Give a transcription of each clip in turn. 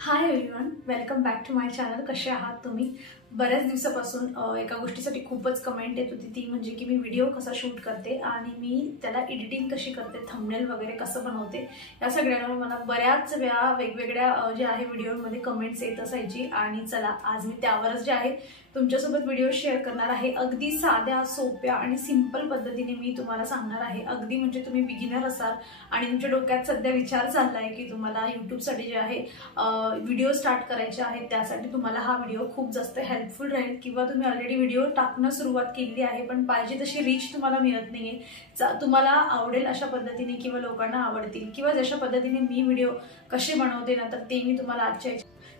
High everyone, welcome back to my channel. कसे आहात तुम्ही? बऱ्याच दिवसापासून एका गोष्टीसाठी खूपच कमेंट येत होती, ती म्हणजे की मी व्हिडिओ कसा शूट करते आणि मी त्याला एडिटिंग कशी करते, थंबनेल वगैरे कसं बनवते. या सगळ्यांवर मला बऱ्याच वेळा वेगवेगळ्या जे आहे व्हिडिओमध्ये कमेंट्स येत असायची. आणि चला आज मी त्यावरच जे आहे तुमच्यासोबत व्हिडिओ शेअर करणार आहे. अगदी साध्या, सोप्या आणि सिंपल पद्धतीने मी तुम्हाला सांगणार आहे. अगदी म्हणजे तुम्ही बिगिनर असाल आणि तुमच्या डोक्यात सध्या विचार चाललाय की तुम्हाला यूट्यूबसाठी जे आहे व्हिडिओ स्टार्ट करायचे आहेत, त्यासाठी तुम्हाला हा व्हिडिओ खूप जास्त हेल्पफुल राहील. किंवा तुम्ही ऑलरेडी व्हिडिओ टाकणं सुरुवात केली आहे पण पाहिजे तशी रीच तुम्हाला मिळत नाहीये. तुम्हाला आवडेल अशा पद्धतीने किंवा लोकांना आवडतील किंवा जशा पद्धतीने मी व्हिडिओ कसे बनवते ना, तर ते मी तुम्हाला आजच्या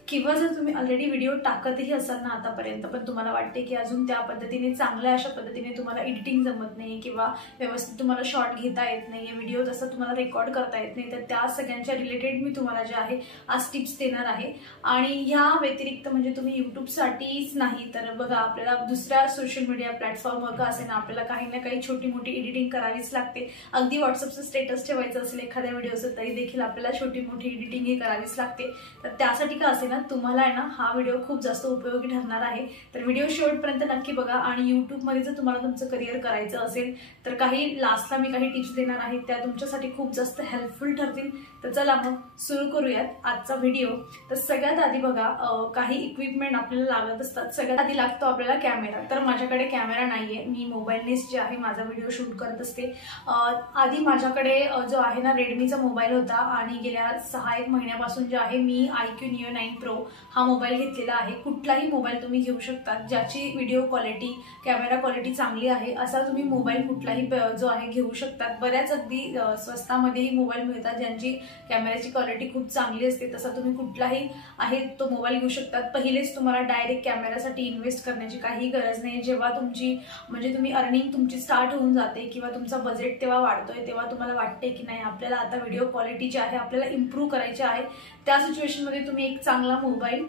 किंवा जर तुम्ही ऑलरेडी व्हिडिओ टाकतही असाल ना आतापर्यंत, पण तुम्हाला वाटते की अजून त्या पद्धतीने चांगल्या अशा पद्धतीने तुम्हाला एडिटिंग जमत नाही किंवा व्यवस्थित तुम्हाला शॉर्ट घेता येत नाही, व्हिडिओ तसा तुम्हाला रेकॉर्ड करता येत नाही, तर त्या सगळ्यांच्या रिलेटेड मी तुम्हाला जे आहे आज टिप्स देणार आहे. आणि ह्या व्यतिरिक्त म्हणजे तुम्ही यूट्यूबसाठीच नाही तर बघा, आपल्याला दुसऱ्या सोशल मीडिया प्लॅटफॉर्मवर का असे ना, आपल्याला काही ना काही छोटी मोठी एडिटिंग करावीच लागते. अगदी व्हॉट्सअपचं स्टेटस ठेवायचं असेल एखाद्या व्हिडिओचं तरी देखील आपल्याला छोटी मोठी एडिटिंग ही करावीच लागते. तर त्यासाठी का असे ना, तुम्हाला आहे ना हा व्हिडिओ खूप जास्त उपयोगी ठरणार आहे. तर व्हिडिओ शेवटपर्यंत नक्की बघा. आणि यूट्यूबमध्ये जर तुम्हाला तुमचं करिअर करायचं असेल तर काही लास्टला मी काही टिप्स देणार आहे, त्या तुमच्यासाठी खूप जास्त हेल्पफुल ठरतील. तर चला मग सुरू करूयात आजचा व्हिडिओ. तर सगळ्यात आधी बघा, काही इक्विपमेंट आपल्याला लागत असतात. सगळ्यात आधी लागतो आपल्याला कॅमेरा. तर माझ्याकडे कॅमेरा नाहीये, मी मोबाईलनेच जे आहे माझा व्हिडिओ शूट करत असते. आधी माझ्याकडे जो आहे ना रेडमीचा मोबाईल होता आणि गेल्या 6-1 महिन्यापासून जे आहे मी iQOO Neo 9 Pro हा मोबाईल घेतलेला आहे. कुठलाही मोबाईल तुम्ही घेऊ शकता ज्याची व्हिडिओ क्वालिटी, कॅमेरा क्वालिटी चांगली आहे असा तुम्ही मोबाईल कुठलाही जो आहे घेऊ शकतात. बऱ्याच अगदी स्वस्तामध्येही मोबाईल मिळतात ज्यांची कॅमेऱ्याची क्वालिटी खूप चांगली असते. तसा तुम्ही कुठलाही आहे तो मोबाईल घेऊ शकतात. पहिलेच तुम्हाला डायरेक्ट कॅमेरासाठी इन्व्हेस्ट करण्याची काही गरज नाही. जेव्हा तुमची म्हणजे तुम्ही अर्निंग तुमची स्टार्ट होऊन जाते किंवा तुमचा बजेट तेव्हा वाढतोय, तेव्हा तुम्हाला वाटते की नाही आपल्याला आता व्हिडिओ क्वालिटी जी आहे आपल्याला इम्प्रूव्ह करायची आहे, त्या सिच्युएशनमध्ये तुम्ही एक चांगला मोबाईल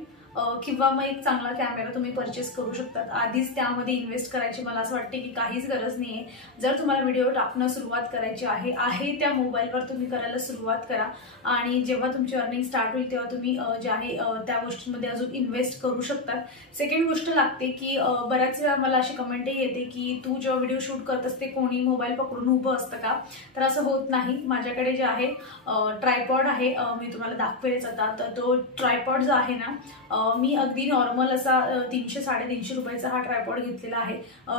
किंवा मग एक चांगला कॅमेरा तुम्ही परचेस करू शकतात. आधीच त्यामध्ये इन्व्हेस्ट करायची मला असं वाटते की काहीच गरज नाहीये. जर तुम्हाला व्हिडिओ टाकणं सुरुवात करायची आहे त्या मोबाईलवर तुम्ही करायला सुरुवात करा. आणि जेव्हा तुमची अर्निंग स्टार्ट होईल तेव्हा तुम्ही जे आहे त्या गोष्टींमध्ये अजून इन्व्हेस्ट करू शकतात. सेकंड गोष्ट लागते की बऱ्याच वेळा मला अशी कमेंटही येते की तू जेव्हा व्हिडिओ शूट करत असते कोणी मोबाईल पकडून उभं असतं का? तर असं होत नाही. माझ्याकडे जे आहे ट्रायपॉड आहे, मी तुम्हाला दाखवेलच आता. तर तो ट्रायपॉड जो आहे ना, मी अगदी नॉर्मल असा 300-350 रुपयाचा हा ट्रायपॉड घेतलेला आहे.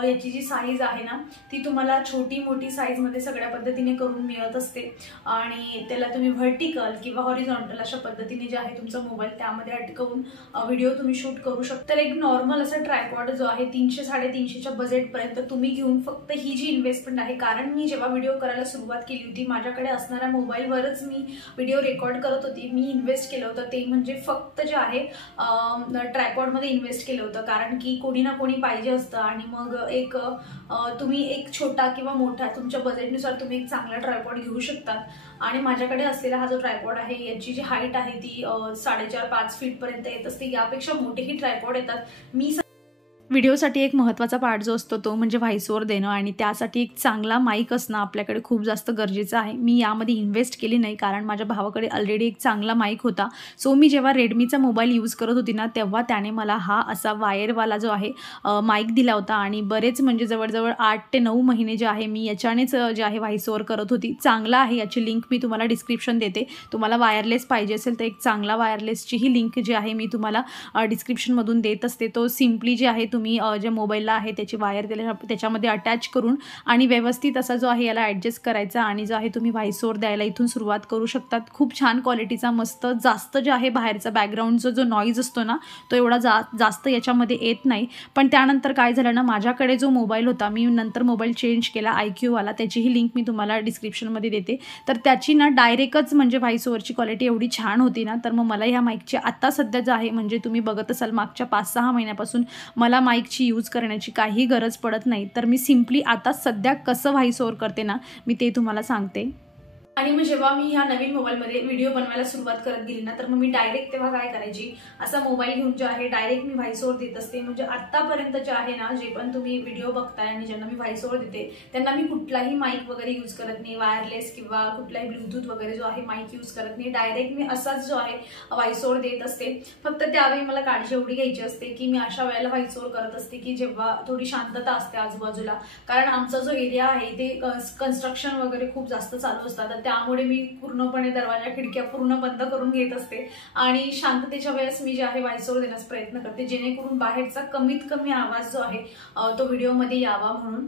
याची जी साईज आहे ना ती तुम्हाला छोटी मोठी साईजमध्ये सगळ्या पद्धतीने करून मिळत असते. आणि त्याला तुम्ही व्हर्टिकल किंवा हॉरिझॉन्टल अशा पद्धतीने जे आहे तुमचा मोबाईल त्यामध्ये अटकवून व्हिडिओ तुम्ही शूट करू शकता. तर एक नॉर्मल असा ट्रायपॉड जो आहे 300-350च्या बजेटपर्यंत तुम्ही घेऊन फक्त ही जी इन्व्हेस्टमेंट आहे, कारण मी जेव्हा व्हिडिओ करायला सुरुवात केली होती माझ्याकडे असणाऱ्या मोबाईलवरच मी व्हिडिओ रेकॉर्ड करत होती. मी इन्व्हेस्ट केलं होतं ते म्हणजे फक्त जे आहे ट्रायपॉडमध्ये इन्व्हेस्ट केलं होतं, कारण की कोणी ना कोणी पाहिजे असतं. आणि मग एक तुम्ही एक छोटा किंवा मोठा तुमच्या बजेटनुसार तुम्ही एक चांगला ट्रायपॉड घेऊ शकतात. आणि माझ्याकडे असलेला हा जो ट्रायपॉड आहे याची जी हाईट आहे ती 4.5-5 फीटपर्यंत येत असते. यापेक्षा मोठेही ट्रायपॉड येतात. मी व्हिडिओसाठी एक महत्त्वाचा पार्ट जो असतो तो म्हणजे व्हॉइस ओव्हर देणं, आणि त्यासाठी एक चांगला माईक असणं आपल्याकडे खूप जास्त गरजेचं आहे. मी यामध्ये इन्व्हेस्ट केली नाही कारण माझ्या भावाकडे ऑलरेडी एक चांगला माईक होता. सो मी जेव्हा रेडमीचा मोबाईल यूज करत होती ना तेव्हा त्याने मला हा असा वायरवाला जो आहे माईक दिला होता. आणि बरेच म्हणजे जवळजवळ 8 ते 9 महिने जे आहे मी याच्यानेच जे आहे व्हॉइस ओव्हर करत होती. चांगला आहे, याची लिंक मी तुम्हाला डिस्क्रिप्शन देते. तुम्हाला वायरलेस पाहिजे असेल तर एक चांगला वायरलेसचीही लिंक जी आहे मी तुम्हाला डिस्क्रिप्शनमधून देत असते. तो सिम्पली जे आहे तुम्ही जे मोबाईलला आहे त्याची वायर त्याच्यामध्ये अटॅच करून आणि व्यवस्थित असा जो आहे याला ॲडजस्ट करायचा आणि जो आहे तुम्ही व्हॉइस ओव्हर द्यायला इथून सुरुवात करू शकतात. खूप छान क्वालिटीचा, मस्त, जास्त जे आहे बाहेरचा बॅकग्राऊंडचा जो नॉईज असतो ना तो एवढा जास्त याच्यामध्ये येत नाही. पण त्यानंतर काय झालं ना, माझ्याकडे जो मोबाईल होता मी नंतर मोबाईल चेंज केला iQOOवाला, त्याचीही लिंक मी तुम्हाला डिस्क्रिप्शनमध्ये देते. तर त्याची ना डायरेक्टच म्हणजे व्हॉइस ओव्हरची क्वालिटी एवढी छान होती ना, तर मग मला ह्या माईकची आता सध्या जे आहे म्हणजे तुम्ही बघत असाल मागच्या 5-6 महिन्यापासून मला माईकची यूज करण्याची काही गरज पडत नाही. तर मी सिम्पली आता सध्या कसं व्हॉइस ओव्हर करते ना मी ते तुम्हाला सांगते. आणि मग जेव्हा मी ह्या नवीन मोबाईलमध्ये व्हिडिओ बनवायला सुरुवात करत गेली ना, तर मग मी डायरेक्ट तेव्हा काय करायची, असा मोबाईल घेऊन जे आहे डायरेक्ट मी व्हॉइस ओव्हर देत असते. म्हणजे आतापर्यंत जे आहे ना, जे पण तुम्ही व्हिडिओ बघताय आणि ज्यांना मी व्हॉइस ओव्हर देते त्यांना मी कुठलाही माईक वगैरे यूज करत नाही, वायरलेस किंवा कुठलाही ब्लूटूथ वगैरे जो आहे माईक यूज करत नाही. डायरेक्ट मी असाच जो आहे व्हॉइस ओव्हर देत असते. फक्त त्यावेळी मला काळजी एवढी घ्यायची असते की मी अशा वेळेला व्हॉइस ओव्हर करत असते की जेव्हा थोडी शांतता असते आजूबाजूला, कारण आमचा जो एरिया आहे ते कन्स्ट्रक्शन वगैरे खूप जास्त चालू असतात. तर त्यामुळे मी पूर्णपणे दरवाजा खिडक्या पूर्ण बंद करून घेत असते आणि शांततेच्या वेळेस मी जे आहे व्हॉइस ओव्हर देण्याचा प्रयत्न करते, जेणेकरून बाहेरचा कमीत कमी आवाज जो आहे तो व्हिडिओमध्ये यावा म्हणून.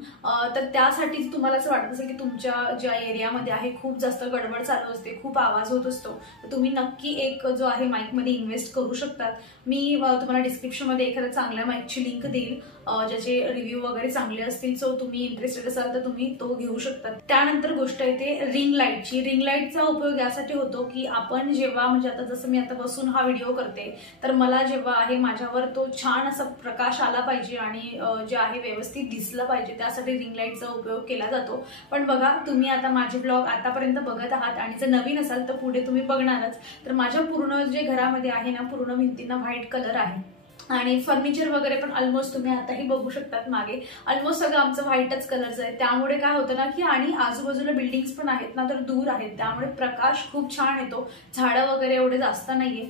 तर त्यासाठीच तुम्हाला असं वाटत असेल की तुमच्या ज्या एरियामध्ये आहे खूप जास्त गडबड चालू असते, खूप आवाज होत असतो, तर तुम्ही नक्की एक जो आहे माईकमध्ये इन्व्हेस्ट करू शकतात. मी तुम्हाला डिस्क्रिप्शनमध्ये एखाद्या चांगल्या माईकची लिंक देईल ज्याचे रिव्ह्यू वगैरे चांगले असतील. सो तुम्ही इंटरेस्टेड असाल तर तुम्ही तो घेऊ शकता. त्यानंतर गोष्ट येते रिंग लाईटची. रिंग लाईटचा उपयोग यासाठी होतो की आपण जेव्हा म्हणजे आता जसं मी आता बसून हा व्हिडिओ करते, तर मला जेव्हा आहे माझ्यावर तो छान असा प्रकाश आला पाहिजे आणि जे आहे व्यवस्थित दिसलं पाहिजे, त्यासाठी रिंग लाईटचा उपयोग केला जातो. पण बघा, तुम्ही आता माझे ब्लॉग आतापर्यंत बघत आहात आणि जर नवीन असाल तर पुढे तुम्ही बघणारच. तर माझ्या पूर्ण जे घरामध्ये आहे ना, पूर्ण भिंतींना व्हाईट कलर आहे आणि फर्निचर वगैरे पण ऑलमोस्ट तुम्ही आताही बघू शकतात मागे ऑलमोस्ट सगळं आमचं व्हाईटच कलरचं आहे. त्यामुळे काय होतं ना की आणि आजूबाजूला बिल्डिंग्स पण आहेत ना, तर दूर आहेत, त्यामुळे प्रकाश खूप छान येतो. झाडं वगैरे एवढे जास्त नाहीये,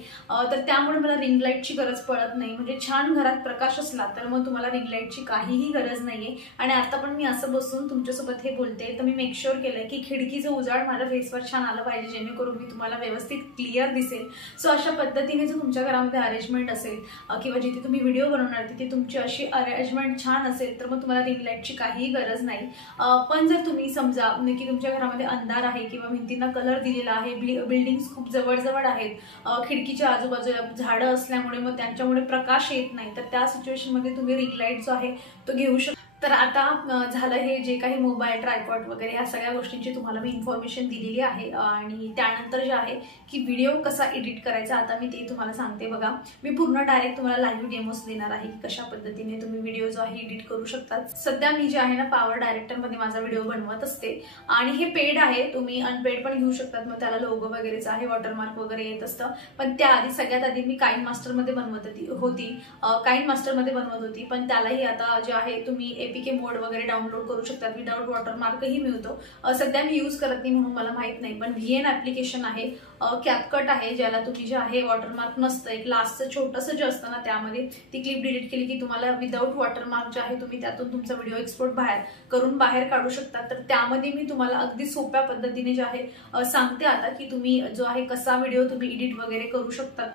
तर त्यामुळे मला रिंग लाईटची गरज पडत नाही. म्हणजे छान घरात प्रकाश असला तर मग तुम्हाला रिंग लाईटची काहीही गरज नाहीये. आणि आता पण मी असं बसून तुमच्यासोबत हे बोलते, तर मी मेक शुअर केलंय की खिडकीचं उजाड माझ्या फेसवर छान आलं पाहिजे, जेणेकरून मी तुम्हाला व्यवस्थित क्लिअर दिसेल. सो अशा पद्धतीने जर तुमच्या घरामध्ये अरेंजमेंट असेल किंवा जिथे तुम्ही व्हिडिओ बनवणार तिथे तुमची अशी अरेंजमेंट छान असेल, तर मग तुम्हाला रिंग लाईटची काहीही गरज नाही. पण जर तुम्ही समजा की तुमच्या घरामध्ये अंधार आहे किंवा भिंतींना कलर दिलेला आहे, बिल्डिंग्स खूप जवळ आहेत, खिडकीच्या आजूबाजूला झाडं असल्यामुळे मग त्यांच्यामुळे प्रकाश येत नाही, तर त्या सिच्युएशनमध्ये तुम्ही रिंग लाईट जो आहे तो घेऊ शकता. तर आता झालं हे जे काही मोबाईल, ट्रायपॉड वगैरे ह्या सगळ्या गोष्टींची तुम्हाला मी इन्फॉर्मेशन दिलेली आहे. आणि त्यानंतर जे आहे की व्हिडिओ कसा एडिट करायचा आता मी ते तुम्हाला सांगते. बघा, मी पूर्ण डायरेक्ट तुम्हाला लाईव्ह डेमोस देणार आहे की कशा पद्धतीने तुम्ही व्हिडिओ जो आहे एडिट करू शकतात. सध्या मी जे आहे ना पॉवर डायरेक्टरमध्ये माझा व्हिडिओ बनवत असते आणि हे पेड आहे, तुम्ही अनपेड पण घेऊ शकतात. मग त्याला लोगो वगैरेच आहे, वॉटरमार्क वगैरे येत असतं. पण त्याआधी सगळ्यात आधी मी काइन मास्टरमध्ये बनवत होती, पण त्यालाही आता जे आहे तुम्ही APK मोड वगैरे डाउनलोड करू शकतात, विदाउट वॉटरमार्कही मिळतो. सध्या मी यूज करत नाही म्हणून मला माहित नाही, पण VN ऍप्लिकेशन आहे, कॅपकट आहे, ज्याला तुम्ही जे आहे वॉटरमार्क नसतं, एक लास्टचं छोटंसं जे असतं ना त्यामध्ये ती क्लिप डिलीट केली की तुम्हाला विदाउट वॉटरमार्क जे आहे तुम्ही त्यातून तुमचा व्हिडिओ एक्सपोर्ट बाहेर काढू शकता. तर त्यामध्ये मी तुम्हाला अगदी सोप्या पद्धतीने जे आहे सांगते आता की तुम्ही जो आहे कसा व्हिडिओ तुम्ही एडिट वगैरे करू शकता.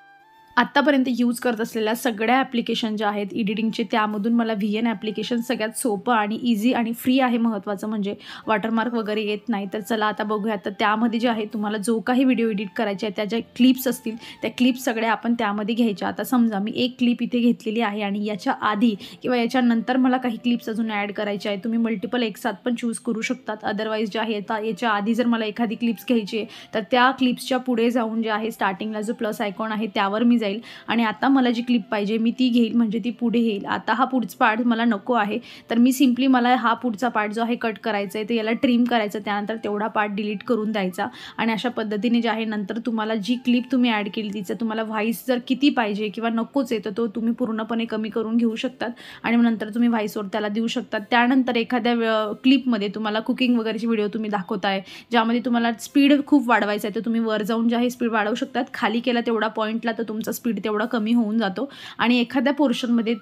आत्तापर्यंत यूज करत असलेल्या सगळ्या ॲप्लिकेशन ज्या आहेत एडिटिंगचे, त्यामधून मला VN ॲप्लिकेशन सगळ्यात सोपं आणि इझी आणि फ्री आहे. महत्त्वाचं म्हणजे वॉटरमार्क वगैरे येत नाही. तर चला आता बघूया. तर त्यामध्ये जे आहे तुम्हाला जो काही व्हिडिओ एडिट करायचे आहे त्या ज्या क्लिप्स असतील त्या क्लिप्स सगळ्या आपण त्यामध्ये घ्यायच्या. आता समजा मी एक क्लिप इथे घेतलेली आहे आणि याच्या आधी किंवा याच्यानंतर मला काही क्लिप्स अजून ॲड करायचे आहे. तुम्ही मल्टिपल एकसाथ पण चूज करू शकतात. अदरवाईज जे आहे याच्या आधी जर मला एखादी क्लिप्स घ्यायची आहे तर त्या क्लिप्सच्या पुढे जाऊन जे आहे स्टार्टिंगला जो प्लस आयकॉन आहे त्यावर मी आणि आता मला जी क्लिप पाहिजे मी ती घेईल, म्हणजे ती पुढे येईल. आता हा पुढचा पार्ट मला नको आहे, तर मी सिम्पली मला हा पुढचा पार्ट जो आहे कट करायचा आहे, तर याला ट्रिम करायचं, त्यानंतर तेवढा पार्ट डिलीट करून द्यायचा. आणि अशा पद्धतीने जे आहे नंतर तुम्हाला जी क्लिप तुम्ही ॲड केली तिचं तुम्हाला व्हॉइस जर किती पाहिजे किंवा नकोच आहे तर तो तुम्ही पूर्णपणे कमी करून घेऊ शकतात आणि नंतर तुम्ही व्हॉइसवर त्याला देऊ शकतात. त्यानंतर एखाद्या क्लिपमध्ये तुम्हाला कुकिंग वगैरेचे व्हिडिओ तुम्ही दाखवताय, ज्यामध्ये तुम्हाला स्पीड खूप वाढवायचं आहे, तर तुम्ही वर जाऊन जे आहे स्पीड वाढवू शकतात. खाली केला तेवढा पॉईंटला तर तुमचा स्पीड तेवढा कमी होऊन जातो. आणि एखाद्या पोर्शनमध्ये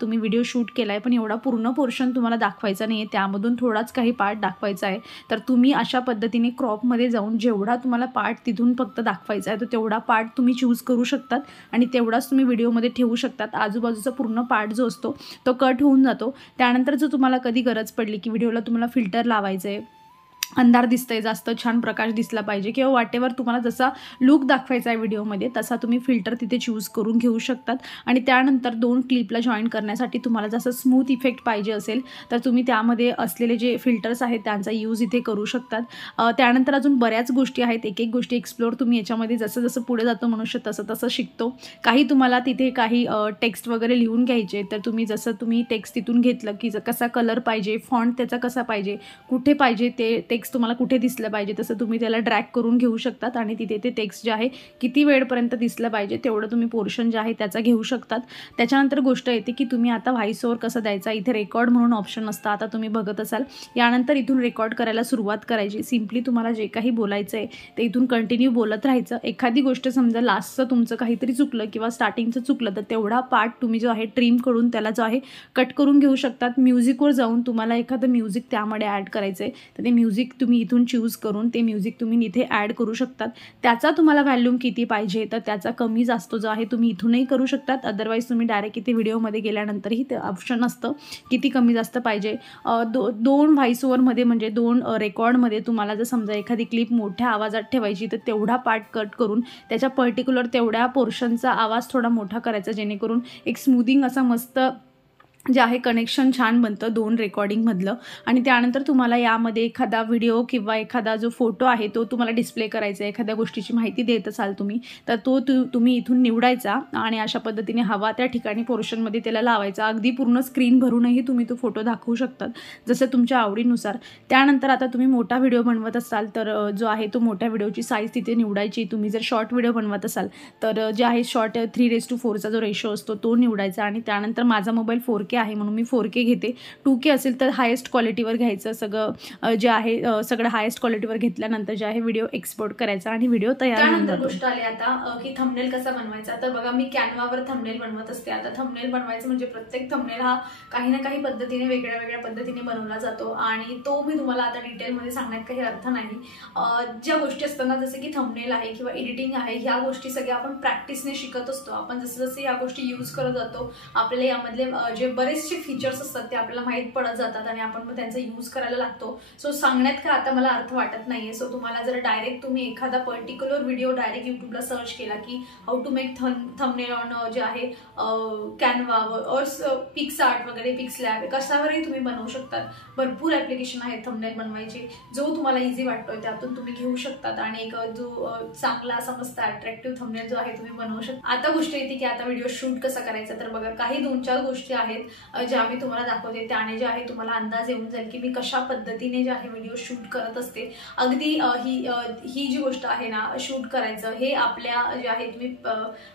तुम्ही व्हिडिओ शूट केलाय पण एवढा पूर्ण पोर्शन तुम्हाला दाखवायचा नाही आहे, त्यामधून थोडाच काही पार्ट दाखवायचा आहे, तर तुम्ही अशा पद्धतीने क्रॉपमध्ये जाऊन जेवढा तुम्हाला पार्ट तिथून फक्त दाखवायचा आहे तर तेवढा पार्ट तुम्ही चूज करू शकतात आणि तेवढाच तुम्ही व्हिडिओमध्ये ठेवू शकतात. आजूबाजूचा पूर्ण पार्ट जो असतो तो कट होऊन जातो. त्यानंतर जर तुम्हाला कधी गरज पडली की व्हिडिओला तुम्हाला फिल्टर लावायचं आहे, अंधार दिसतंय, जास्त छान प्रकाश दिसला पाहिजे किंवा वाटेवर तुम्हाला जसा लुक दाखवायचा आहे व्हिडिओमध्ये तसा तुम्ही फिल्टर तिथे चूज करून घेऊ शकतात. आणि त्यानंतर दोन क्लिपला जॉईन करण्यासाठी तुम्हाला जसं स्मूथ इफेक्ट पाहिजे असेल तर तुम्ही त्यामध्ये असलेले जे फिल्टर्स आहेत त्यांचा यूज इथे करू शकतात. त्यानंतर अजून बऱ्याच गोष्टी आहेत, एक गोष्टी एक्सप्लोर तुम्ही याच्यामध्ये जसं जसं पुढे जातो मनुष्य तसं शिकतो. काही तुम्हाला तिथे काही टेक्स्ट वगैरे लिहून घ्यायचे तर तुम्ही जसं टेक्स्ट तिथून घेतलं की कसा कलर पाहिजे, फॉन्ट त्याचा कसा पाहिजे, कुठे पाहिजे ते टेक्स्ट टेक्स्ट तुम्हाला कुठे दिसलं पाहिजे तसं तुम्ही त्याला ड्रॅग करून घेऊ शकतात आणि तिथे ते टेक्स्ट जे आहे किती वेळपर्यंत दिसलं पाहिजे तेवढं तुम्ही पोर्शन जे आहे त्याचा घेऊ शकतात. त्याच्यानंतर गोष्ट येते की तुम्ही आता व्हॉइस ओव्हर कसं द्यायचा. इथे रेकॉर्ड म्हणून ऑप्शन असतं, आता तुम्ही बघत असाल. यानंतर इथून रेकॉर्ड करायला सुरुवात करायची. सिम्पली तुम्हाला जे काही बोलायचं आहे ते इथून कंटिन्यू बोलत राहायचं. एखादी गोष्ट समजा लास्टचं तुमचं काहीतरी चुकलं किंवा स्टार्टिंगचं चुकलं तर तेवढा पार्ट तुम्ही जो आहे ट्रिम करून त्याला जो आहे कट करून घेऊ शकतात. म्युझिकवर जाऊन तुम्हाला एखादं म्युझिक त्यामध्ये ॲड करायचं आहे तर ते म्युझिक तुम्ही इथून चूज करून ते म्युझिक तुम्ही इथे ॲड करू शकतात. त्याचा तुम्हाला व्हॅल्यूम किती पाहिजे तर त्याचा कमी जास्त जो आहे तुम्ही इथूनही करू शकतात. अदरवाईज तुम्ही डायरेक्ट इथे व्हिडिओमध्ये गेल्यानंतरही ते ऑप्शन असतं किती कमी जास्त पाहिजे. दोन व्हॉइस ओव्हरमध्ये म्हणजे 2 रेकॉर्डमध्ये तुम्हाला जर समजा एखादी क्लिप मोठ्या आवाजात ठेवायची तर तेवढा पार्ट कट करून त्याच्या पर्टिक्युलर तेवढ्या पोर्शनचा आवाज थोडा मोठा करायचा जेणेकरून एक स्मूथिंग असा मस्त जे आहे कनेक्शन छान बनतं 2 रेकॉर्डिंगमधलं. आणि त्यानंतर तुम्हाला यामध्ये एखादा व्हिडिओ किंवा एखादा जो फोटो आहे तो तुम्हाला डिस्प्ले करायचा आहे, एखाद्या गोष्टीची माहिती देत असाल तुम्ही तर तो तुम्ही इथून निवडायचा आणि अशा पद्धतीने हवा त्या ठिकाणी पोर्शनमध्ये त्याला लावायचा. अगदी पूर्ण स्क्रीन भरूनही तुम्ही तो फोटो दाखवू शकतात जसं तुमच्या आवडीनुसार. त्यानंतर आता तुम्ही मोठा व्हिडिओ बनवत असाल तर जो आहे तो मोठ्या व्हिडिओची साईज तिथे निवडायची. तुम्ही जर शॉर्ट व्हिडिओ बनवत असाल तर जे आहे शॉर्ट 3:4 जो रेशो असतो तो निवडायचा. आणि त्यानंतर माझा मोबाईल 4K आहे म्हणून मी 4K घेते. 2K असेल तर हायेस्ट क्वालिटीवर घ्यायचं. सगळं जे आहे सगळं हायेस्ट क्वालिटीवर घेतल्यानंतर जे आहे व्हिडिओ एक्सपोर्ट करायचा आणि व्हिडिओ तयार होऊन जातो. त्यानंतर गोष्ट आली आता की थंबनेल कसा बनवायचा. तर बघा मी कॅनवावर थंबनेल बनवत असते. आता थंबनेल बनवायचं म्हणजे प्रत्येक थंबनेल हा काही ना काही पद्धतीने वेगळ्या वेगळ्या पद्धतीने बनवला जातो आणि तो मी तुम्हाला आता डिटेलमध्ये सांगण्यात काही अर्थ नाही. ज्या गोष्टी असताना जसे की थंबनेल आहे किंवा एडिटिंग आहे ह्या गोष्टी सगळ्या आपण प्रॅक्टिसने शिकत असतो. आपण जसं जसे या गोष्टी यूज करत जातो आपल्याला यामधले जे बरेचसे फीचर्स असतात ते आपल्याला माहीत पडत जातात आणि आपण मग त्यांचा यूज करायला लागतो. सो सांगण्यात काय आता मला अर्थ वाटत नाहीये. सो तुम्हाला जर डायरेक्ट तुम्ही एखादा पर्टिक्युलर व्हिडिओ डायरेक्ट यूट्यूबला सर्च केला की how to make thumbnail on जे आहे कॅनवावर और पिक्सआर्ट वगैरे पिक्सलॅब कशावरही तुम्ही बनवू शकतात. भरपूर ॲप्लिकेशन आहेत थंबनेल बनवायचे. जो तुम्हाला इझी वाटतोय त्यातून तुम्ही घेऊ शकतात आणि एक जो चांगला असा मस्त अट्रॅक्टिव्ह थंबनेल जो आहे तुम्ही बनवू शकता. आता गोष्ट येते की आता व्हिडिओ शूट कसा करायचा. तर बघा काही 2-4 गोष्टी आहेत ज्या मी तुम्हाला दाखवते त्याने जे आहे तुम्हाला अंदाज येऊन जाईल की मी कशा पद्धतीने जे आहे व्हिडिओ शूट करत असते. अगदी ही जी गोष्ट आहे ना शूट करायचं हे आपल्या जे आहे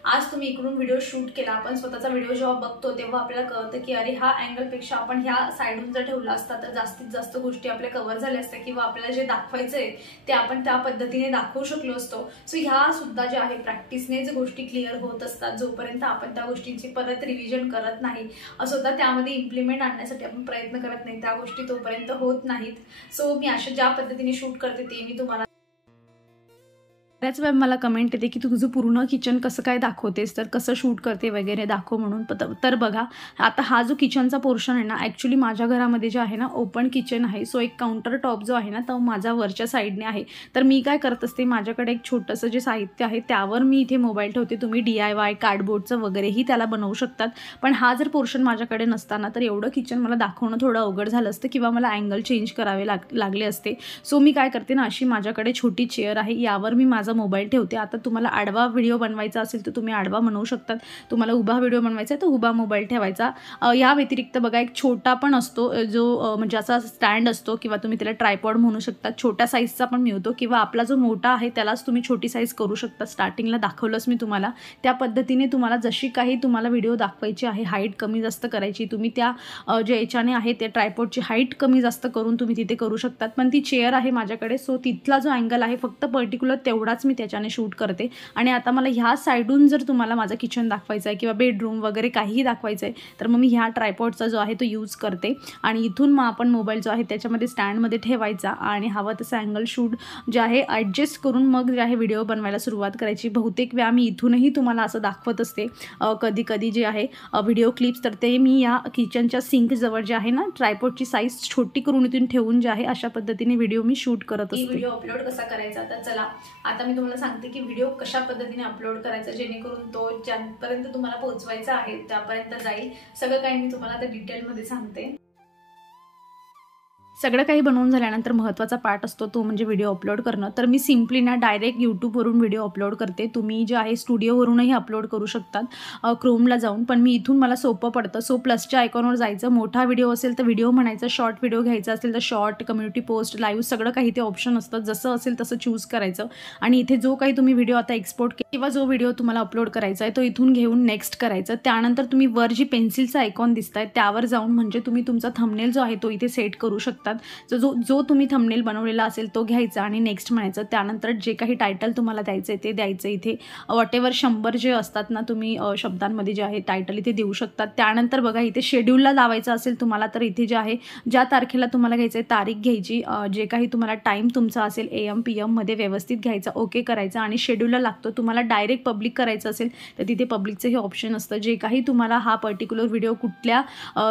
आज तुम्ही इकडून व्हिडिओ शूट केला. आपण स्वतःचा व्हिडिओ जेव्हा बघतो तेव्हा आपल्याला कळतं की अरे हा अँगलपेक्षा आपण ह्या साईडून जर ठेवला असता तर जास्तीत जास्त गोष्टी आपल्या कव्हर झाल्या असत्या किंवा आपल्याला जे दाखवायचंय ते आपण त्या पद्धतीने दाखवू शकलो असतो. सो ह्या सुद्धा ज्या आहे प्रॅक्टिसनेच गोष्टी क्लिअर होत असतात. जोपर्यंत आपण त्या गोष्टींची परत रिव्हिजन करत नाही स्वतः त्यामध्ये इम्प्लिमेंट आणण्यासाठी आपण प्रयत्न करत नाही त्या गोष्टी तोपर्यंत होत नाहीत. सो मी अशा ज्या पद्धतीने शूट करते ते मी तुम्हाला बऱ्याच वेळा मला कमेंट येते की तुझं पूर्ण किचन कसं काय दाखवतेस तर कसं शूट करते वगैरे दाखव म्हणून. तर बघा आता हा जो किचनचा पोर्शन आहे ना ॲक्च्युली माझ्या घरामध्ये जे आहे ना ओपन किचन आहे. सो एक काउंटर टॉप जो आहे ना तो माझा वरच्या साईडने आहे. तर मी काय करत असते माझ्याकडे एक छोटंसं जे साहित्य आहे त्यावर मी इथे मोबाईल ठेवते. तुम्ही DIY कार्डबोर्डचं वगैरेही त्याला बनवू शकतात. पण हा जर पोर्शन माझ्याकडे नसताना तर एवढं किचन मला दाखवणं थोडं अवघड झालं असतं किंवा मला अँगल चेंज करावे लागले असते. सो मी काय करते ना अशी माझ्याकडे छोटी चेअर आहे यावर मी माझा मोबाईल ठेवते. आता तुम्हाला आडवा व्हिडिओ बनवायचा असेल तर तुम्ही आडवा बनवू शकतात. तुम्हाला उभा व्हिडिओ बनवायचा आहे तर उभा मोबाईल ठेवायचा. या व्यतिरिक्त बघा एक छोटा पण असतो जो म्हणजे असा स्टँड असतो किंवा तुम्ही त्याला ट्रायपॉड म्हणू शकता. छोट्या साईजचा पण मिळतो किंवा आपला जो मोठा आहे त्यालाच तुम्ही छोटी साईज करू शकता. स्टार्टिंगला दाखवलंच मी तुम्हाला त्या पद्धतीने तुम्हाला जशी काही तुम्हाला व्हिडिओ दाखवायची आहे हाईट कमी जास्त करायची तुम्ही त्या जे याच्याने आहे त्या ट्रायपॉडची हाईट कमी जास्त करून तुम्ही तिथे करू शकतात. पण ती चेअर आहे माझ्याकडे सो तिथला जो अँगल आहे फक्त पर्टिक्युलर तेवढाच मी त्याच्याने शूट करते. आणि आता मला ह्या साईडून जर तुम्हाला माझं किचन दाखवायचं आहे किंवा बेडरूम वगैरे काहीही दाखवायचं आहे तर मग मी ह्या ट्रायपॉडचा जो आहे तो यूज करते आणि इथून मग आपण मोबाईल जो आहे त्याच्यामध्ये स्टँडमध्ये ठेवायचा आणि हवं तसं अँगल शूट जे आहे ॲडजस्ट करून मग जे आहे व्हिडिओ बनवायला सुरुवात करायची. बहुतेक वेळा मी इथूनही तुम्हाला असं दाखवत असते. कधी कधी जे आहे व्हिडिओ क्लिप्स तर ते मी या किचनच्या सिंकजवळ जे आहे ना ट्रायपॉडची साईज छोटी करून इथून ठेवून जे आहे अशा पद्धतीने व्हिडिओ मी शूट करत असते. व्हिडिओ अपलोड कसा करायचा तर चला आता मी तुम्हाला सांगते की व्हिडिओ कशा पद्धतीने अपलोड करायचा जेणेकरून तो ज्यापर्यंत तुम्हाला पोहोचवायचा आहे त्यापर्यंत जाईल. सगळं काही मी तुम्हाला आता डिटेलमध्ये सांगते. सगळं काही बनवून झाल्यानंतर महत्त्वाचा पार्ट असतो तो म्हणजे व्हिडिओ अपलोड करणं. तर मी सिम्पली ना डायरेक्ट यूट्यूबवरून व्हिडिओ अपलोड करते. तुम्ही जे आहे स्टुडिओवरूनही अपलोड करू शकतात क्रोमला जाऊन, पण मी इथून मला सोपं पडतं. सो प्लसच्या आयकॉनवर जायचं, मोठा व्हिडिओ असेल तर व्हिडिओ म्हणायचं, शॉर्ट व्हिडिओ घ्यायचा असेल तर शॉर्ट, कम्युनिटी पोस्ट, लाईव्ह सगळं काही ते ऑप्शन असतं. जसं असेल तसं चूज करायचं आणि इथे जो काही तुम्ही व्हिडिओ आता एक्सपोर्ट किंवा जो व्हिडिओ तुम्हाला अपलोड करायचा आहे तो इथून घेऊन नेक्स्ट करायचं. त्यानंतर तुम्ही वर जी पेन्सिलचा आयकॉन दिसताय त्यावर जाऊन म्हणजे तुम्ही तुमचा थंबनेल जो आहे तो इथे सेट करू शकतात. जो तुम्ही थंबनेल बनवलेला असेल तो घ्यायचा आणि नेक्स्ट म्हणायचं. त्यानंतर जे काही टायटल तुम्हाला द्यायचं आहे ते द्यायचं. इथे वॉटेवर 100 जे असतात ना तुम्ही शब्दांमध्ये जे आहे टायटल इथे देऊ शकतात. त्यानंतर बघा इथे शेड्यूलला लावायचं असेल तुम्हाला तर इथे जे आहे ज्या तारखेला तुम्हाला घ्यायचं आहे तारीख घ्यायची, जे काही तुम्हाला टाईम तुमचा असेल AM PM मध्ये व्यवस्थित घ्यायचा, ओके करायचा आणि शेड्यूलला लागतो. तुम्हाला डायरेक्ट पब्लिक करायचं असेल तर तिथे पब्लिकचं हे ऑप्शन असतं. जे काही तुम्हाला हा पर्टिक्युलर व्हिडिओ कुठल्या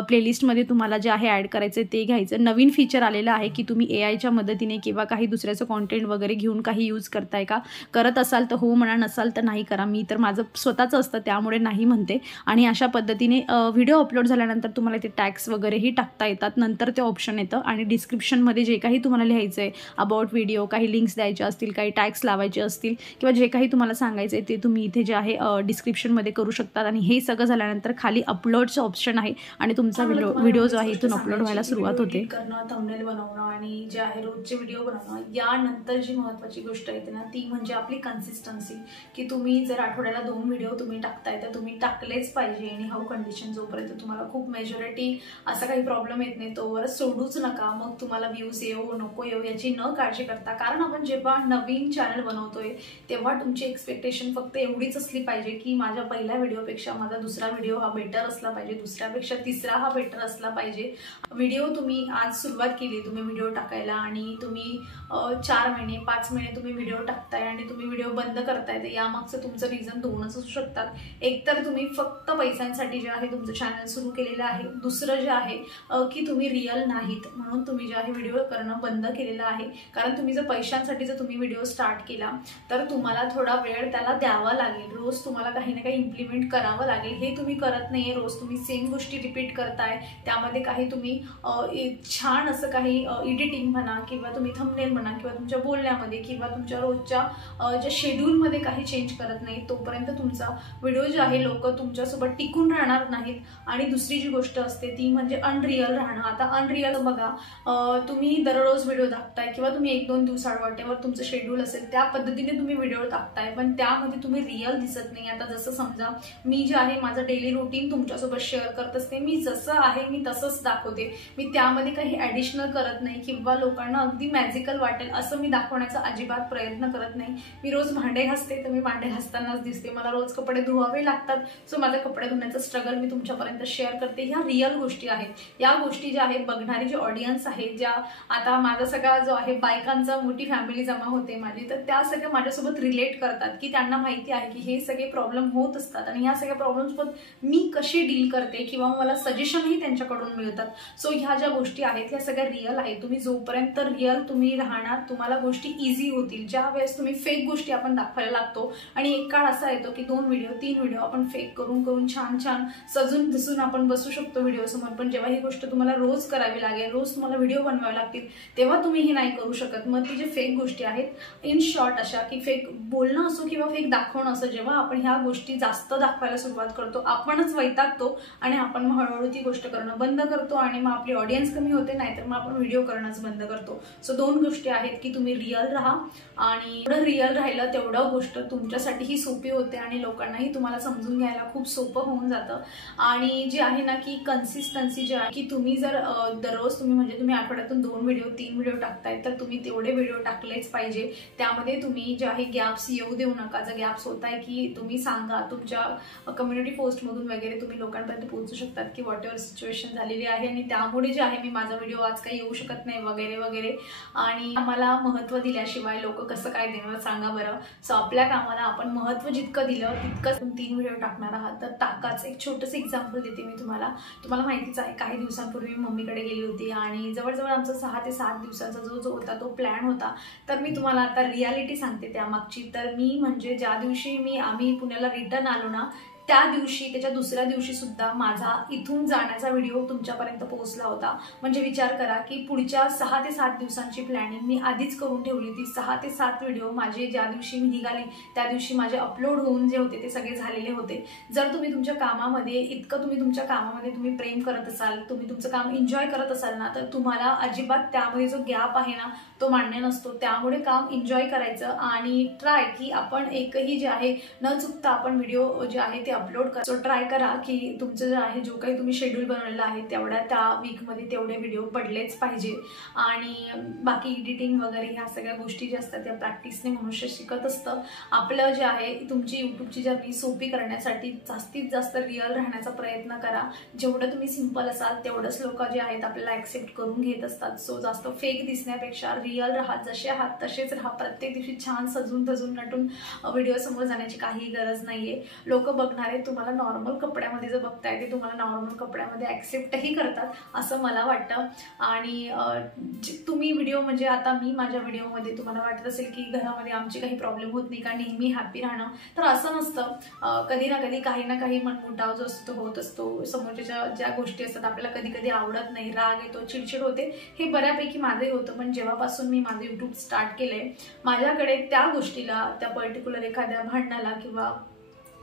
प्लेलिस्टमध्ये तुम्हाला जे आहे ॲड करायचं ते घ्यायचं. नवीन फीचर आलेलं आहे की तुम्ही AIच्या मदतीने किंवा काही दुसऱ्याचं कॉन्टेंट वगैरे घेऊन काही यूज करताय का, करत असाल तर हो म्हणा, नसाल तर नाही करा. मी तर माझं स्वतःचं असतं त्यामुळे नाही म्हणते. आणि अशा पद्धतीने व्हिडिओ अपलोड झाल्यानंतर तुम्हाला इथे टॅग्स वगैरेही टाकता येतात. नंतर ते ऑप्शन येतं आणि डिस्क्रिप्शनमध्ये जे काही तुम्हाला लिहायचं आहे अबाउट व्हिडिओ, काही लिंक्स द्यायचे असतील, काही टॅग्स लावायचे असतील किंवा जे काही तुम्हाला सांगायचं आहे ते तुम्ही इथे जे आहे डिस्क्रिप्शनमध्ये करू शकतात. आणि हे सगळं झाल्यानंतर खाली अपलोडचं ऑप्शन आहे आणि तुमचा व्हिडिओ जो आहे इथून अपलोड व्हायला सुरुवात होते. करणं, थंबनेल बनवणं आणि जे आहे रोजचे व्हिडिओ बनवणं. यानंतर जी महत्त्वाची गोष्ट येते ना ती म्हणजे आपली कन्सिस्टन्सी, की तुम्ही जर आठवड्याला 2 व्हिडिओ तुम्ही टाकताय तर तुम्ही टाकलेच पाहिजे. आणि हाऊ कंडिशन जोपर्यंत तुम्हाला खूप मेजॉरिटी असा काही प्रॉब्लेम येत नाही तोवर सोडूच नका. मग तुम्हाला व्ह्यूज येऊ नको येऊ याची न काळजी करता, कारण आपण जेव्हा नवीन चॅनल बनवतोय तेव्हा तुमची एक्सपेक्टेशन फक्त एवढीच असली पाहिजे की माझ्या पहिल्या व्हिडिओपेक्षा माझा दुसरा व्हिडिओ हा बेटर असला पाहिजे, दुसऱ्यापेक्षा तिसरा हा बेटर असला पाहिजे. व्हिडिओ तुम्ही आज सुरुवात केली तुम्ही व्हिडिओ टाकायला आणि तुम्ही 4 महिने 5 महिने तुम्ही व्हिडिओ टाकताय आणि तुम्ही व्हिडिओ बंद करताय, तर यामागचं तुमचं रिझन 2च असू शकतात. एक तर तुम्ही फक्त पैशांसाठी जे आहे तुमचं चॅनल सुरू केलेलं आहे, दुसरं जे आहे की तुम्ही रिअल नाहीत म्हणून तुम्ही जे आहे व्हिडिओ करणं बंद केलेलं आहे. कारण तुम्ही जर पैशांसाठी जर तुम्ही व्हिडिओ स्टार्ट केला तर तुम्हाला थोडा वेळ त्याला द्यावा लागेल, रोज तुम्हाला काही ना काही इम्प्लिमेंट करावं लागेल. हे तुम्ही करत नाहीये, रोज तुम्ही सेम गोष्टी रिपीट करताय. त्यामध्ये काही तुम्ही छान असं काही एडिटिंग म्हणा किंवा तुम्ही थंबनेल म्हणा किंवा तुमच्या बोलण्यामध्ये किंवा तुमच्या रोजच्या ज्या शेड्यूलमध्ये काही चेंज करत नाही, तोपर्यंत तुमचा व्हिडिओ जे आहे लोक तुमच्यासोबत टिकून राहणार नाहीत. आणि दुसरी जी गोष्ट असते ती म्हणजे अनरिअल राहणं. आता अनरिअल बघा, तुम्ही दररोज व्हिडिओ टाकताय किंवा तुम्ही 1-2 दिवसाआड वाटेवर तुमचं शेड्यूल असेल त्या पद्धतीने तुम्ही व्हिडिओ टाकताय, पण त्यामध्ये तुम्ही रिअल दिसत नाही. आता जसं समजा मी जे आहे माझं डेली रुटीन तुमच्यासोबत शेअर करत असते, मी जसं आहे मी तसंच दाखवते. मी त्यामध्ये काही ॲडिशनल करत नाही किंवा लोकांना अगदी मॅजिकल वाटेल असं मी दाखवण्याचा अजिबात प्रयत्न करत नाही. मी रोज भांडे घासते तर मी भांडे घासतानाच दिसते, मला रोज कपडे धुवावे लागतात, सो माझं कपडे धुण्याचं स्ट्रगल मी तुमच्यापर्यंत शेअर करते. ह्या रिअल गोष्टी आहेत. या गोष्टी ज्या आहेत बघणारी जे ऑडियन्स आहेत, ज्या आता माझा सगळा जो आहे बायकांचा मोठी फॅमिली जमा होते माझी, तर त्या सगळ्या माझ्यासोबत रिलेट करतात की त्यांना माहिती आहे की हे सगळे प्रॉब्लेम होत असतात आणि ह्या सगळ्या प्रॉब्लेम्ससोबत मी कशी डील करते किंवा मला सजेशनही त्यांच्याकडून मिळतात. सो ह्या ज्या गोष्टी आहेत ह्या सगळ्या रिअल आहेत. तुम्ही जोपर्यंत रिअल तुम्ही राहणार तुम्हाला गोष्टी इझी होतील. ज्या वेळेस तुम्ही फेक गोष्टी आपण दाखवायला लागतो आणि एक काळ असा येतो की 2 व्हिडिओ 3 व्हिडिओ आपण फेक करून करून छान छान सजून दिसून आपण बसू शकतो व्हिडिओ समोर, पण जेव्हा ही गोष्ट तुम्हाला रोज करावी लागेल, रोज तुम्हाला व्हिडिओ बनवावे लागतील, तेव्हा तुम्ही हे नाही करू शकत. मग ती जे फेक गोष्टी आहेत इन शॉर्ट अशा की फेक बोलणं असो किंवा फेक दाखवणं असं, जेव्हा आपण ह्या गोष्टी जास्त दाखवायला सुरुवात करतो आपणच वैतागतो आणि आपण मग हळूहळू ती गोष्ट करणं बंद करतो आणि मग आपली ऑडियन्स कमी होते, नाहीतर मग आपण व्हिडिओ करणंच बंद करतो. सो 2 गोष्टी आहेत की तुम्ही रिअल राहा आणि जेवढं रिअल राहिलं तेवढं गोष्ट तुमच्यासाठीही सोपी होते आणि लोकांनाही तुम्हाला समजून घ्यायला खूप सोपं होऊन जातं. आणि जे आहे ना की कन्सिस्टन्सी जे आहे की तुम्ही जर दररोज तुम्ही आठवड्यातून 2 व्हिडिओ 3 व्हिडिओ टाकताय तर तुम्ही तेवढे व्हिडिओ टाकलेच पाहिजे. त्यामध्ये तुम्ही जे आहे गॅप्स येऊ देऊ नका. जर गॅप्स होत आहे की तुम्ही सांगा तुमच्या कम्युनिटी पोस्टमधून वगैरे तुम्ही लोकांपर्यंत पोहोचू शकतात की वॉट एव्हर सिच्युएशन झालेली आहे आणि त्यामुळे जे आहे मी माझा व्हिडिओ आज काही येऊ शकत नाही वगैरे वगैरे. आणि आम्हाला महत्त्व दिल्याशिवाय लोक कसं काय देणार सांगा बरं. सो आपल्या कामाला आपण महत्त्व जितकं दिलं तितकंच. 3 व्हिडिओ टाकणार आहात तर टाकाच. एक छोटंसं एक्झाम्पल देते मी तुम्हाला माहितीच आहे. काही दिवसांपूर्वी मी मम्मीकडे गेली होती आणि जवळजवळ आमचा 6 ते 7 दिवसांचा जो होता तो प्लॅन होता. तर मी तुम्हाला आता रियालिटी सांगते त्यामागची. तर मी म्हणजे ज्या दिवशी आम्ही पुण्याला रिटर्न आलो ना त्या दिवशी त्याच्या दुसऱ्या दिवशी सुद्धा माझा इथून जाण्याचा व्हिडिओ तुमच्यापर्यंत पोहोचला होता. म्हणजे विचार करा की पुढच्या 6 ते 7 दिवसांची प्लॅनिंग मी आधीच करून ठेवली होती. 6 ते 7 व्हिडिओ माझे ज्या दिवशी मी निघाली त्या दिवशी माझे अपलोड होऊन जे होते ते सगळे झालेले होते. जर तुम्ही तुमच्या कामामध्ये तुम्ही तुमच्या कामामध्ये तुम्ही प्रेम करत असाल, तुम्ही तुमचं काम एन्जॉय करत असाल ना, तर तुम्हाला अजिबात त्यामध्ये जो गॅप आहे ना तो मान्य नसतो. त्यामुळे काम एन्जॉय करायचं आणि ट्राय की आपण एकही जे आहे न चुकता आपण व्हिडिओ जे आहे ते अपलोड करायचो. ट्राय करा की तुमचं जे आहे जो काही तुम्ही शेड्यूल बनवलेला आहे तेवढ्या त्या वीकमध्ये तेवढे व्हिडिओ पडलेच पाहिजे. आणि बाकी एडिटिंग वगैरे ह्या सगळ्या गोष्टी ज्या असतात त्या प्रॅक्टिसने मनुष्य शिकत असतं. आपलं जे आहे तुमची यूट्यूबची जर्नी सोपी करण्यासाठी जास्तीत जास्त रिअल राहण्याचा प्रयत्न करा. जेवढं तुम्ही सिंपल असाल तेवढंच लोक जे आहेत आपल्याला ऍक्सेप्ट करून घेत असतात. सो जास्त फेक दिसण्यापेक्षा रिअल राहा, जसे आहात तसेच राहा. प्रत्येक दिवशी छान सजून धजून नटून व्हिडिओ समोर जाण्याची काही गरज नाहीये. लोक बघणारे तुम्हाला नॉर्मल कपड्यामध्ये जर बघताय ते तुम्हाला नॉर्मल कपड्यामध्ये ऍक्सेप्टही करतात असं मला वाटतं. आणि तुम्ही व्हिडिओ म्हणजे आता मी माझ्या व्हिडिओमध्ये तुम्हाला वाटत असेल की घरामध्ये आमची काही प्रॉब्लेम होत नाही का, नेहमी हॅपी राहणं, तर असं नसतं. कधी ना कधी काही ना काही मनमुटाव जो असतो होत असतो. समोरच्या ज्या गोष्टी असतात आपल्याला कधी कधी आवडत नाही, राग येतो, चिडचिड होते, हे बऱ्यापैकी माझंही होतं. पण जेव्हापासून मी माझं यूट्यूब स्टार्ट केलंय माझ्याकडे त्या गोष्टीला, त्या पर्टिक्युलर एखाद्या भांडणाला किंवा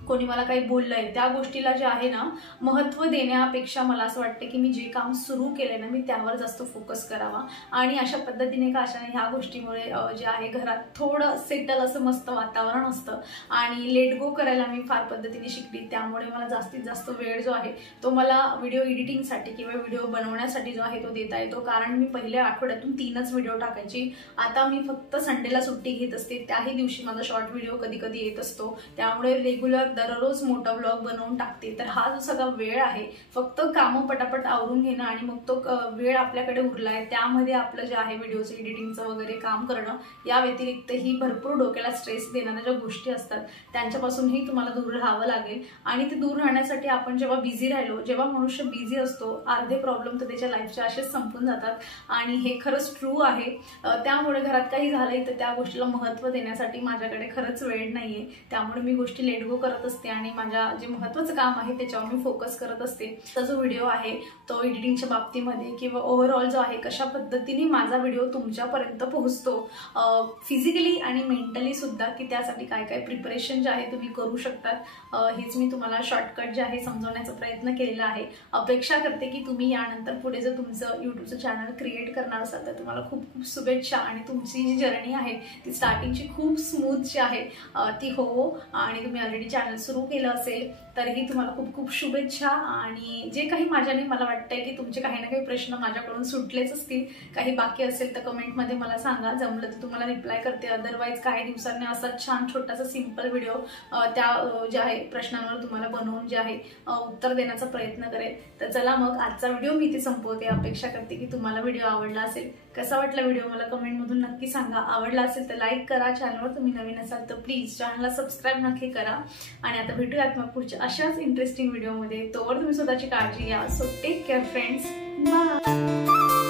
कोणी मला काही बोललंय त्या गोष्टीला जे आहे ना महत्त्व देण्यापेक्षा मला असं वाटतं की मी जे काम सुरू केलंय ना मी त्यावर जास्त फोकस करावा. आणि अशा पद्धतीने का अशाने ह्या गोष्टीमुळे जे आहे घरात थोडं सेटल असं मस्त वातावरण असतं. आणि लेट गो करायला मी फार पद्धतीने शिकली. त्यामुळे मला जास्तीत जास्त वेळ जो आहे तो मला व्हिडिओ एडिटिंगसाठी किंवा व्हिडिओ बनवण्यासाठी जो आहे तो देता येतो. कारण मी पहिल्या आठवड्यातून 3च व्हिडिओ टाकायची. आता मी फक्त संडेला सुट्टी घेत असते. त्याही दिवशी माझा शॉर्ट व्हिडिओ कधी कधी येत असतो. त्यामुळे रेग्युलर दररोज मोठा व्लॉग बनवून टाकते. तर हा जो सगळा वेळ आहे फक्त कामं पटापट आवरून घेणं आणि मग तो वेळ आपल्याकडे उरलाय त्यामध्ये आपलं जे आहे व्हिडिओचं एडिटिंगचं वगैरे काम करणं, या व्यतिरिक्तही भरपूर डोक्याला स्ट्रेस देणाऱ्या ज्या गोष्टी असतात त्यांच्यापासूनही तुम्हाला दूर राहावं लागेल. आणि ते दूर राहण्यासाठी आपण जेव्हा बिझी राहिलो, जेव्हा मनुष्य बिझी असतो अर्धे प्रॉब्लेम तर त्याच्या लाईफचे असेच संपून जातात. आणि हे खरंच ट्रू आहे. त्यामुळे घरात काही झालंय तर त्या गोष्टीला महत्त्व देण्यासाठी माझ्याकडे खरंच वेळ नाहीये. त्यामुळे मी गोष्टी लेट गो करत असते आणि माझ्या जे महत्त्वाचं काम आहे त्याच्यावर मी फोकस करत असते. तर जो व्हिडिओ आहे तो एडिटिंगच्या बाबतीमध्ये किंवा ओव्हरऑल जो आहे कशा पद्धतीने माझा व्हिडिओ तुमच्यापर्यंत पोहोचतो फिजिकली आणि मेंटली सुद्धा, की त्यासाठी काय काय प्रिपरेशन जे आहे तुम्ही करू शकतात, हेच मी तुम्हाला शॉर्टकट जे आहे समजवण्याचा प्रयत्न केलेला आहे. अपेक्षा करते की तुम्ही यानंतर पुढे जर तुमचं यूट्यूबचं चॅनल क्रिएट करणार असाल तर तुम्हाला खूप खूप शुभेच्छा. आणि तुमची जी जर्नी आहे ती स्टार्टिंगची खूप स्मूथ जी आहे ती हो. आणि तुम्ही ऑलरेडी चॅनल सुरू केलं असेल तरीही तुम्हाला खूप खूप शुभेच्छा. आणि जे काही माझ्याने मला वाटतंय की तुमचे काही ना काही प्रश्न माझ्याकडून सुटलेच असतील, काही बाकी असेल तर कमेंटमध्ये मला सांगा. जमलं तर तुम्हाला रिप्लाय करते. अदरवाईज काही दिवसांनी असा छान छोटासा सिंपल व्हिडिओ त्या ज्या आहे प्रश्नांवर तुम्हाला बनवून जे आहे उत्तर देण्याचा प्रयत्न करेल. तर चला मग आजचा व्हिडिओ मी इथे संपवते. अपेक्षा करते की तुम्हाला व्हिडिओ आवडला असेल. कसा वाटला व्हिडिओ मला कमेंटमधून नक्की सांगा. आवडला असेल तर लाईक करा. चॅनलवर तुम्ही नवीन असाल तर प्लीज चॅनलला सबस्क्राईब नक्की करा. आणि आता भेटूयात मग पुढच्या अशाच इंटरेस्टिंग व्हिडिओमध्ये. तोवर तुम्ही स्वतःची काळजी घ्या. So take care friends. Bye.